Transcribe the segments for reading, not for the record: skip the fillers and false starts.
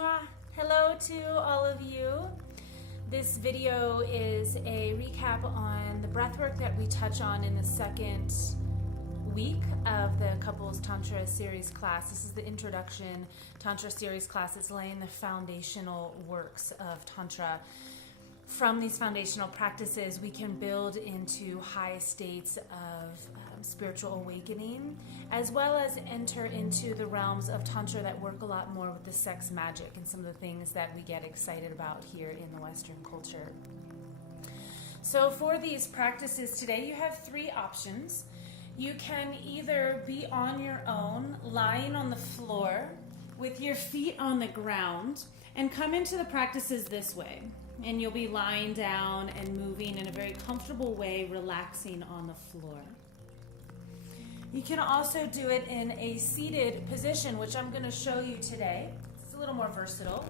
Mwah. Hello to all of you. This video is a recap on the breathwork that we touch on in the second week of the Couples Tantra Series class. This is the introduction Tantra Series class. It's laying the foundational works of Tantra. From these foundational practices, we can build into high states of spiritual awakening, as well as enter into the realms of Tantra that work a lot more with the sex magic and some of the things that we get excited about here in the Western culture. So for these practices today, you have three options. You can either be on your own, lying on the floor with your feet on the ground, and come into the practices this way. And you'll be lying down and moving in a very comfortable way, relaxing on the floor. You can also do it in a seated position, which I'm going to show you today. It's a little more versatile.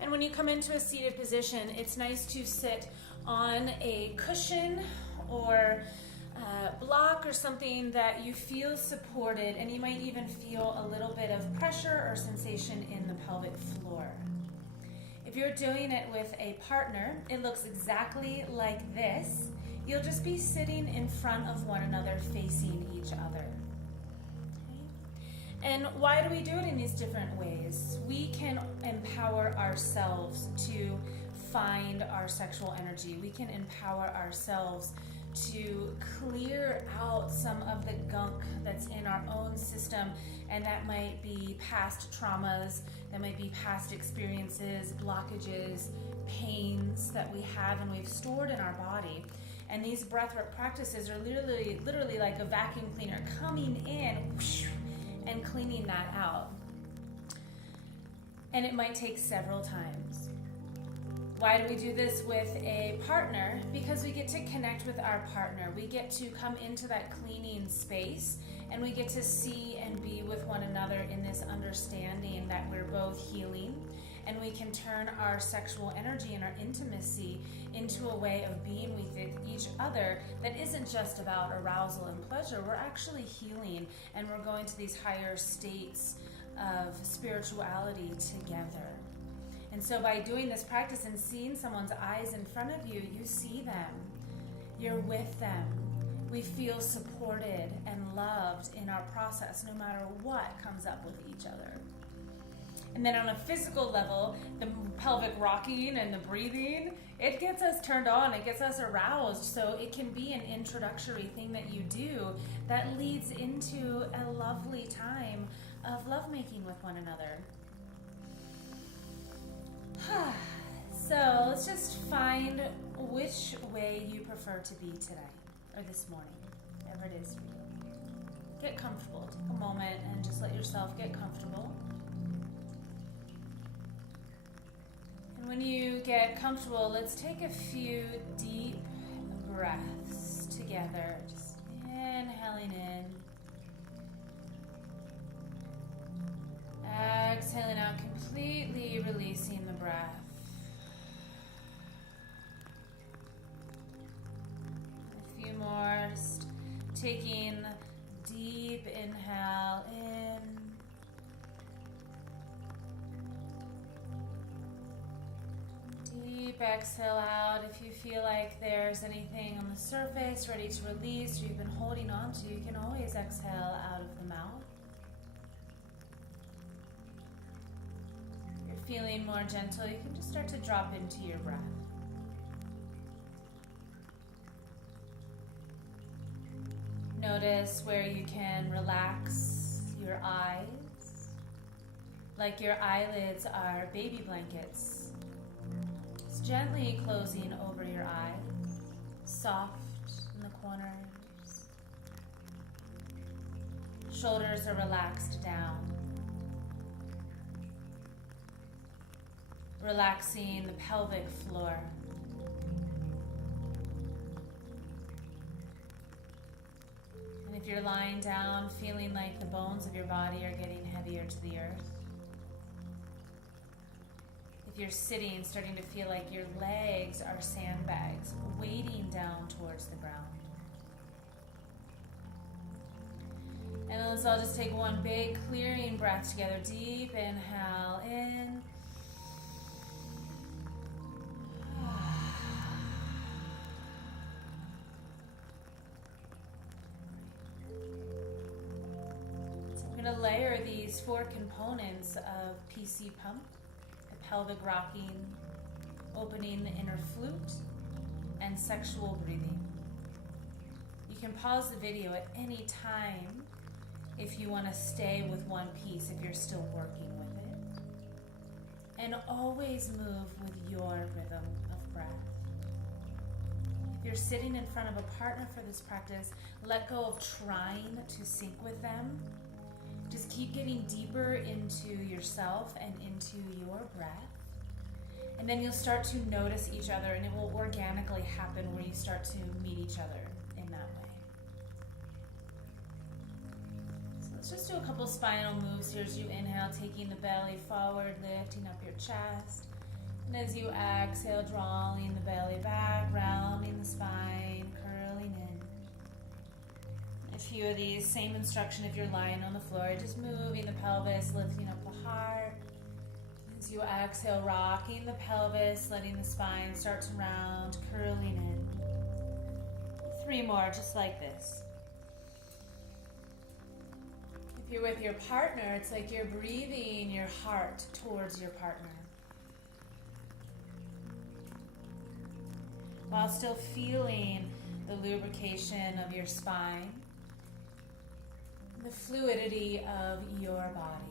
And when you come into a seated position, it's nice to sit on a cushion or block or something that you feel supported, and you might even feel a little bit of pressure or sensation in the pelvic floor. If you're doing it with a partner, it looks exactly like this. You'll just be sitting in front of one another, facing each other. Okay? And why do we do it in these different ways? We can empower ourselves to find our sexual energy. We can empower ourselves to clear out some of the gunk that's in our own system, and that might be past traumas, that might be past experiences, blockages, pains that we have and we've stored in our body. And these breathwork practices are literally like a vacuum cleaner coming in whoosh, and cleaning that out. And it might take several times. Why do we do this with a partner? Because we get to connect with our partner. We get to come into that cleaning space, and we get to see and be with one another in this understanding that we're both healing, and we can turn our sexual energy and our intimacy into a way of being with each other that isn't just about arousal and pleasure. We're actually healing, and we're going to these higher states of spirituality together. And so by doing this practice and seeing someone's eyes in front of you, you see them, you're with them. We feel supported and loved in our process, no matter what comes up with each other. And then on a physical level, the pelvic rocking and the breathing, it gets us turned on, it gets us aroused. So it can be an introductory thing that you do that leads into a lovely time of lovemaking with one another. So let's just find which way you prefer to be today or this morning, whatever it is for you. Get comfortable. Take a moment and just let yourself get comfortable. And when you get comfortable, let's take a few deep breaths together. Just inhaling in. Exhaling out, completely releasing the breath. A few more, just taking deep inhale in. Deep exhale out. If you feel like there's anything on the surface ready to release or you've been holding on to, you can always exhale out of the mouth. Feeling more gentle, you can just start to drop into your breath. Notice where you can relax your eyes, like your eyelids are baby blankets. Just gently closing over your eyes, soft in the corners. Shoulders are relaxed down. Relaxing the pelvic floor. And if you're lying down, feeling like the bones of your body are getting heavier to the earth. If you're sitting, starting to feel like your legs are sandbags, weighting down towards the ground. And let's all just take one big clearing breath together. Deep inhale in. So we're going to layer these 4 components of PC pump, the pelvic rocking, opening the inner flute, and sexual breathing. You can pause the video at any time if you want to stay with one piece, if you're still working with it. And always move with your rhythm of breath. If you're sitting in front of a partner for this practice, let go of trying to sync with them. Just keep getting deeper into yourself and into your breath. And then you'll start to notice each other, and it will organically happen where you start to meet each other in that way. So let's just do a couple spinal moves here as you inhale, taking the belly forward, lifting up your chest. And as you exhale, drawing the belly back, rounding the spine, curling in. A few of these, same instruction if you're lying on the floor, just moving the pelvis, lifting up the heart. As you exhale, rocking the pelvis, letting the spine start to round, curling in. 3 more, just like this. If you're with your partner, it's like you're breathing your heart towards your partner, while still feeling the lubrication of your spine, the fluidity of your body.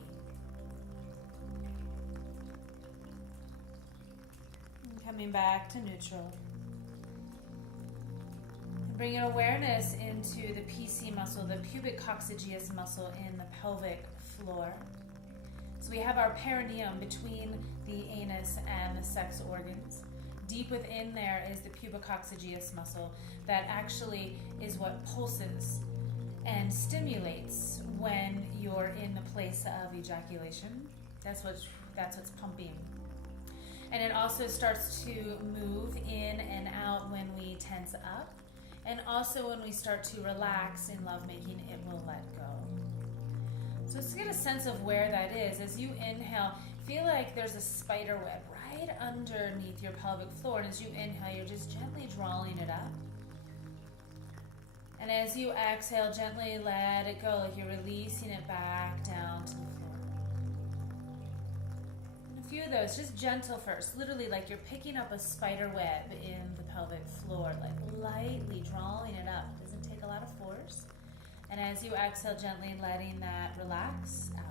Coming back to neutral. Bring your awareness into the PC muscle, the pubic coccygeus muscle in the pelvic floor. So we have our perineum between the anus and the sex organs. Deep within there is the pubic coccygeus muscle that actually is what pulses and stimulates when you're in the place of ejaculation. That's what's pumping. And it also starts to move in and out when we tense up. And also when we start to relax in lovemaking, it will let go. So let's get a sense of where that is. As you inhale, feel like there's a spider web right underneath your pelvic floor. And as you inhale, you're just gently drawing it up. And as you exhale, gently let it go, like you're releasing it back down to the floor. Few of those, just gentle first, literally like you're picking up a spider web in the pelvic floor, like lightly drawing it up. Doesn't take a lot of force. And as you exhale, gently letting that relax out.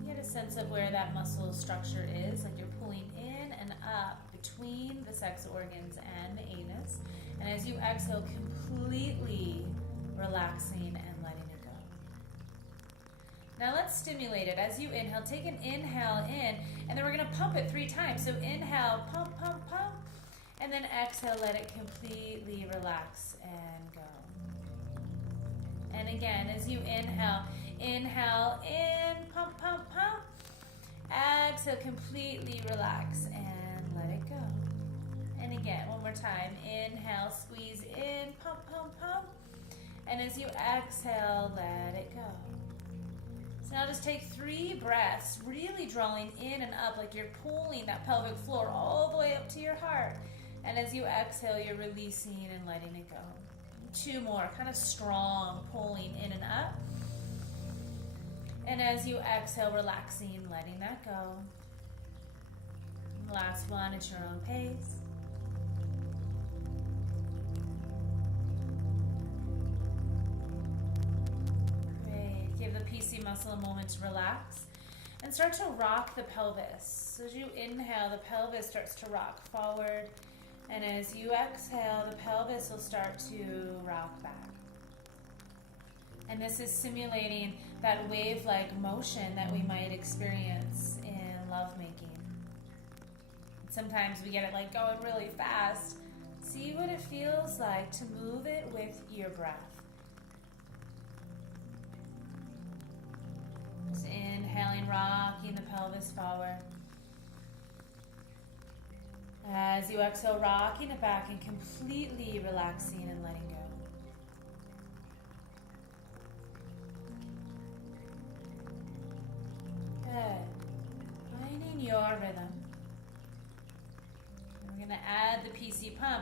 You get a sense of where that muscle structure is, like you're pulling in and up between the sex organs and the anus. And as you exhale, completely relaxing and letting it go. Now let's stimulate it. As you inhale, take an inhale in, and then we're going to pump it 3 times. So inhale, pump, pump, pump, and then exhale, let it completely relax and go. And again, as you inhale, inhale in, pump, pump, pump. Exhale, completely relax and let it go. And again, one more time. Inhale, squeeze in, pump, pump, pump. And as you exhale, let it go. So now just take 3 breaths, really drawing in and up like you're pulling that pelvic floor all the way up to your heart. And as you exhale, you're releasing and letting it go. 2 more, kind of strong, pulling in and up. And as you exhale, relaxing, letting that go. Last one at your own pace. Give the PC muscle a moment to relax and start to rock the pelvis. So as you inhale, the pelvis starts to rock forward, and as you exhale, the pelvis will start to rock back. And this is simulating that wave-like motion that we might experience in lovemaking. Sometimes we get it like going really fast. See what it feels like to move it with your breath. Just inhaling, rocking the pelvis forward. As you exhale, rocking it back and completely relaxing and letting go.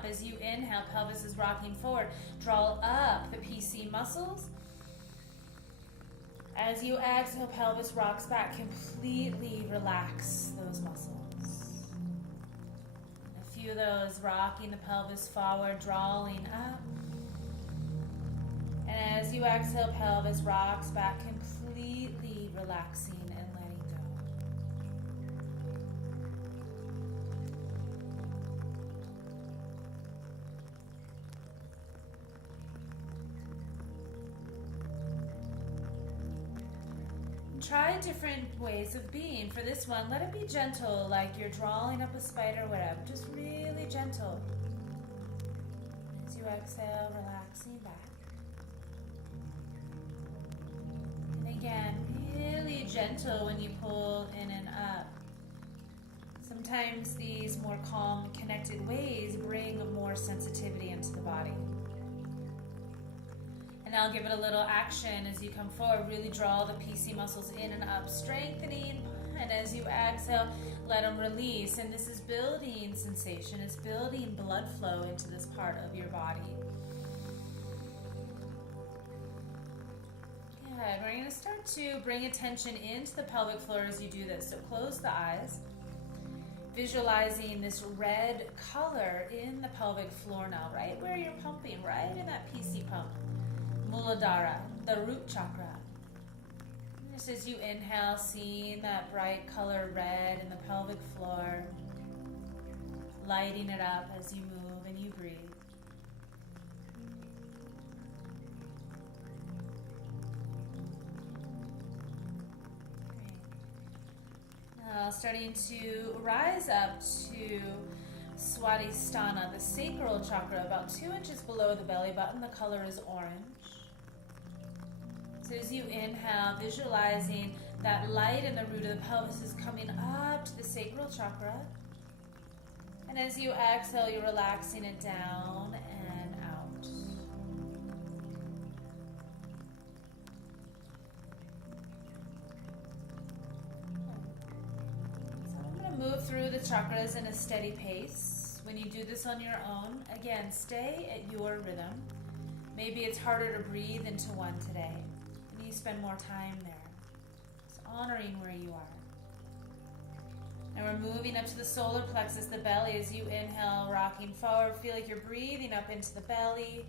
As you inhale, pelvis is rocking forward. Draw up the PC muscles. As you exhale, pelvis rocks back. Completely relax those muscles. A few of those rocking the pelvis forward, drawing up. And as you exhale, pelvis rocks back, completely relaxing and letting go. Try different ways of being. For this one, let it be gentle, like you're drawing up a spider, whatever. Just really gentle. As you exhale, relaxing back. And again, really gentle when you pull in and up. Sometimes these more calm, connected ways bring more sensitivity into the body. And I'll give it a little action as you come forward. Really draw the PC muscles in and up, strengthening. And as you exhale, let them release. And this is building sensation. It's building blood flow into this part of your body. Good. We're going to start to bring attention into the pelvic floor as you do this. So close the eyes. Visualizing this red color in the pelvic floor now, right where you're pumping, right in that PC pump. Muladhara, the root chakra. Just as you inhale, seeing that bright color red in the pelvic floor, lighting it up as you move and you breathe. Great. Now starting to rise up to Swadhisthana, the sacral chakra, about 2 inches below the belly button. The color is orange. So as you inhale, visualizing that light in the root of the pelvis is coming up to the sacral chakra. And as you exhale, you're relaxing it down and out. So I'm going to move through the chakras in a steady pace. When you do this on your own, again, stay at your rhythm. Maybe it's harder to breathe into one today. You spend more time there. Just honoring where you are. And we're moving up to the solar plexus, the belly, as you inhale, rocking forward. Feel like you're breathing up into the belly,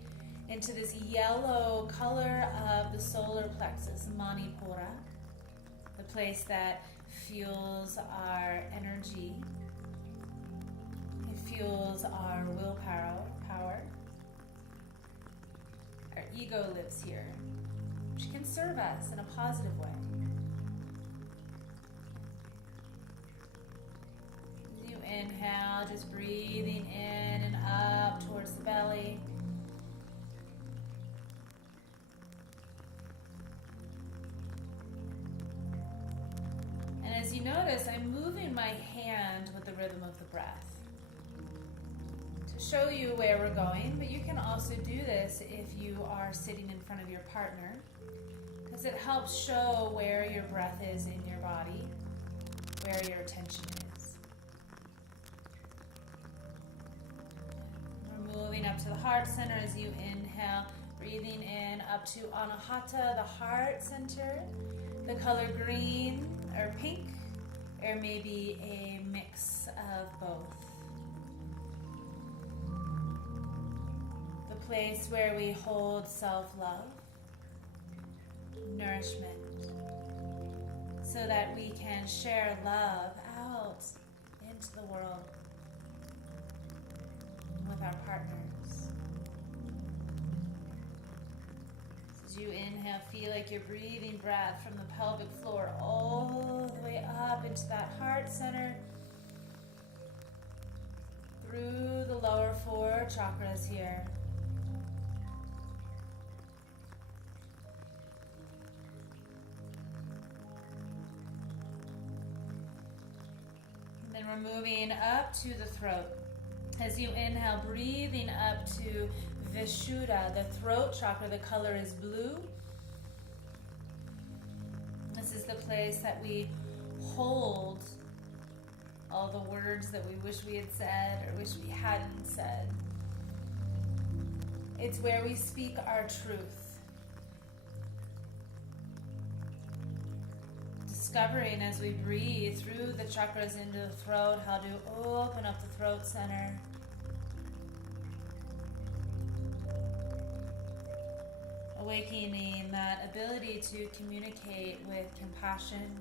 into this yellow color of the solar plexus, Manipura, the place that fuels our energy. It fuels our willpower. Our ego lives here, which can serve us in a positive way. As you inhale, just breathing in and up towards the belly. And as you notice, I'm moving my hand with the rhythm of the breath to show you where we're going, but you can also do this if you are sitting in front of your partner, because it helps show where your breath is in your body, where your attention is. We're moving up to the heart center as you inhale, breathing in up to Anahata, the heart center, the color green or pink, or maybe a mix of both. The place where we hold self-love, nourishment, so that we can share love out into the world with our partners. As you inhale, feel like you're breathing breath from the pelvic floor all the way up into that heart center, through the lower 4 chakras here. We're moving up to the throat. As you inhale, breathing up to Vishuddha, the throat chakra, the color is blue. This is the place that we hold all the words that we wish we had said or wish we hadn't said. It's where we speak our truth. Discovering as we breathe through the chakras into the throat how to open up the throat center. Awakening that ability to communicate with compassion,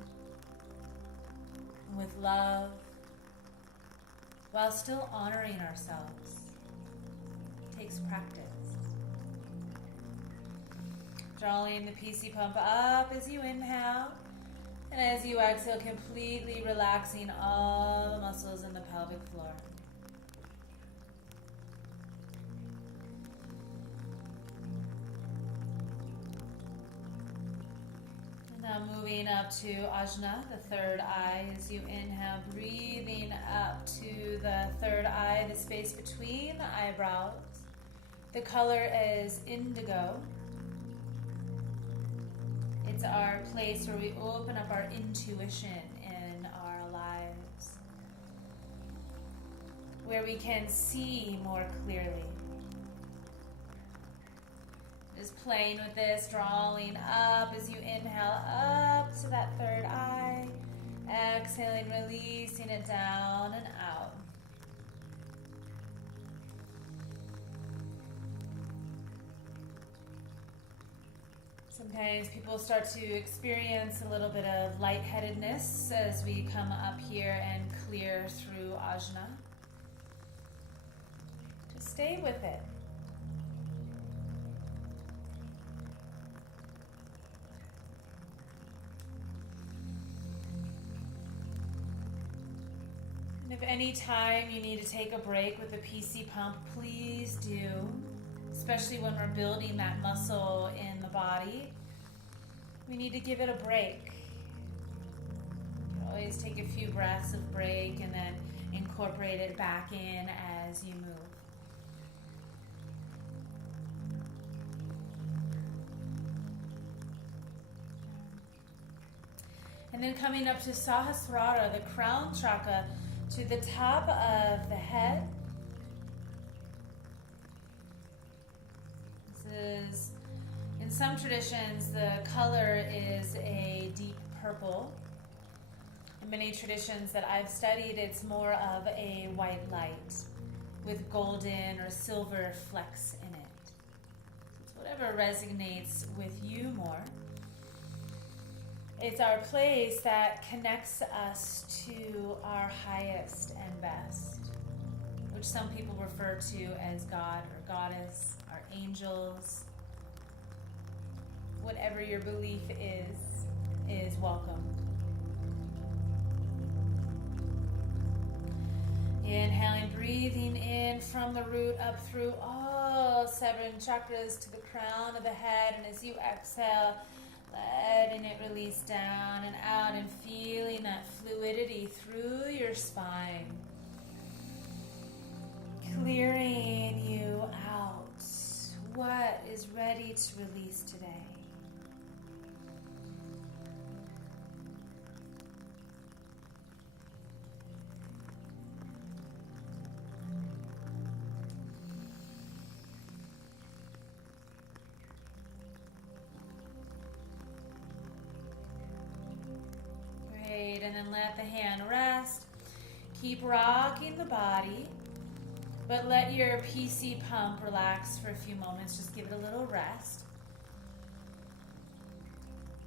with love, while still honoring ourselves. It takes practice. Drawing the PC pump up as you inhale, and as you exhale, completely relaxing all the muscles in the pelvic floor. Now moving up to Ajna, the third eye, as you inhale, breathing up to the third eye, the space between the eyebrows. The color is indigo. It's our place where we open up our intuition in our lives, where we can see more clearly. Just playing with this, drawing up as you inhale up to that third eye. Exhaling, releasing it down and out. Sometimes people start to experience a little bit of lightheadedness as we come up here and clear through Ajna. Just stay with it. And if any time you need to take a break with the PC pump, please do, especially when we're building that muscle in the body. We need to give it a break. You can always take a few breaths of break and then incorporate it back in as you move. And then coming up to Sahasrara, the crown chakra, to the top of the head. This is, in some traditions, the color is a deep purple. In many traditions that I've studied, it's more of a white light with golden or silver flecks in it. It's whatever resonates with you more. It's our place that connects us to our highest and best, which some people refer to as God or Goddess, our angels. Whatever your belief is welcome. Inhaling, breathing in from the root up through all 7 chakras to the crown of the head, and as you exhale, letting it release down and out and feeling that fluidity through your spine. Clearing you out. What is ready to release today? And then let the hand rest. Keep rocking the body, but let your PC pump relax for a few moments. Just give it a little rest.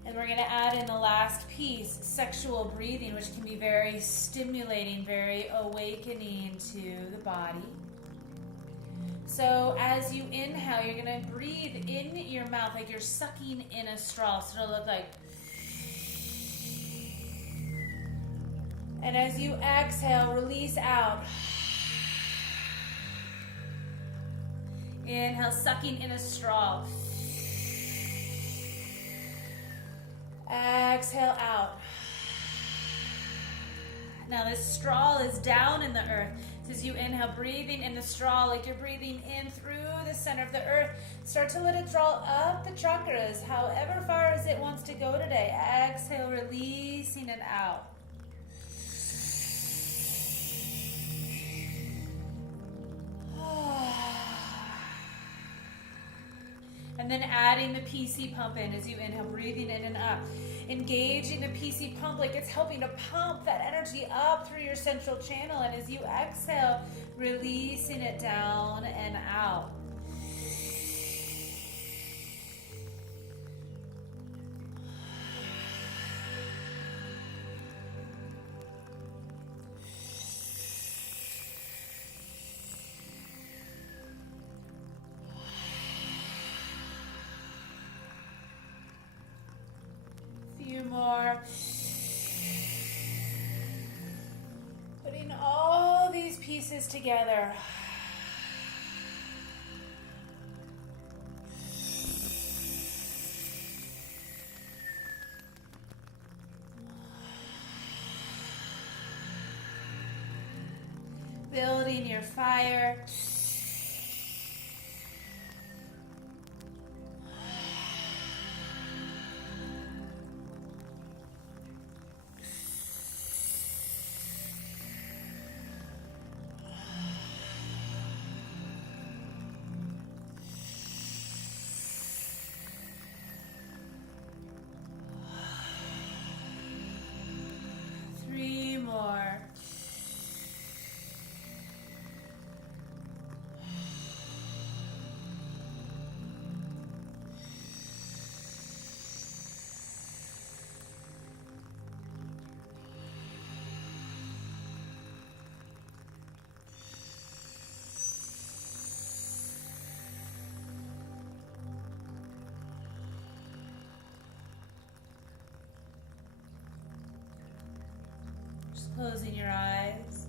And we're going to add in the last piece, sexual breathing, which can be very stimulating, very awakening to the body. So as you inhale, you're going to breathe in your mouth like you're sucking in a straw. So it'll look like. And as you exhale, release out. Inhale, sucking in a straw. Exhale out. Now this straw is down in the earth. So as you inhale, breathing in the straw like you're breathing in through the center of the earth. Start to let it draw up the chakras, however far as it wants to go today. Exhale, releasing it out. And then adding the PC pump in as you inhale, breathing in and up. Engaging the PC pump like it's helping to pump that energy up through your central channel. And as you exhale, releasing it down and out. Few more. Putting all these pieces together. Building your fire. Three more. Just closing your eyes.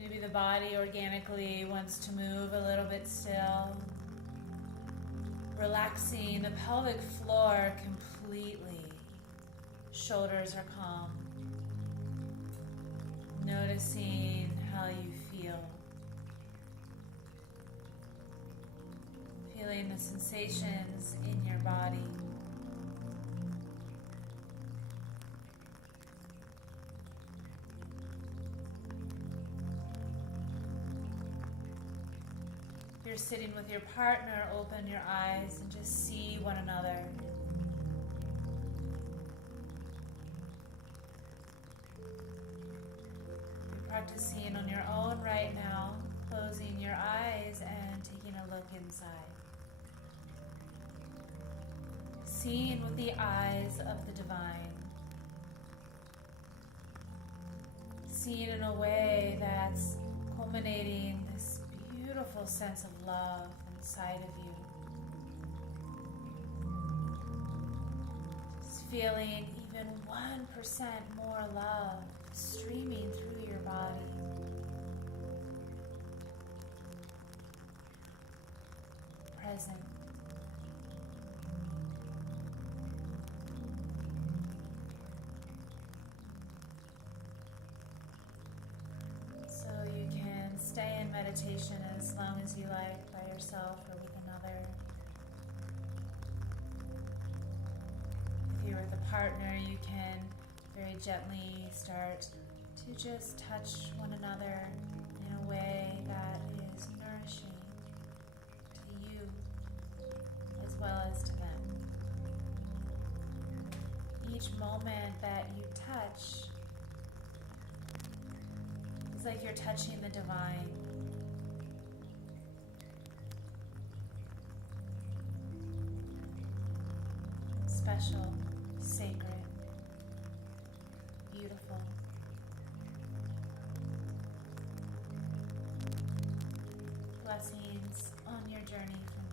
Maybe the body organically wants to move a little bit still. Relaxing the pelvic floor completely. Shoulders are calm. Noticing how you feel. Feeling the sensations in your body. If you're sitting with your partner, open your eyes and just see one another. You're practicing on your own right now, closing your eyes and taking a look inside. Seeing with the eyes of the divine. Seeing in a way that's culminating this beautiful sense of love inside of you. Just feeling even 1% more love streaming through your body. Present. Stay in meditation as long as you like, by yourself or with another. If you're with a partner, you can very gently start to just touch one another in a way that is nourishing to you as well as to them. Each moment that you touch, it's like you're touching the divine. Special, sacred, beautiful. Blessings on your journey from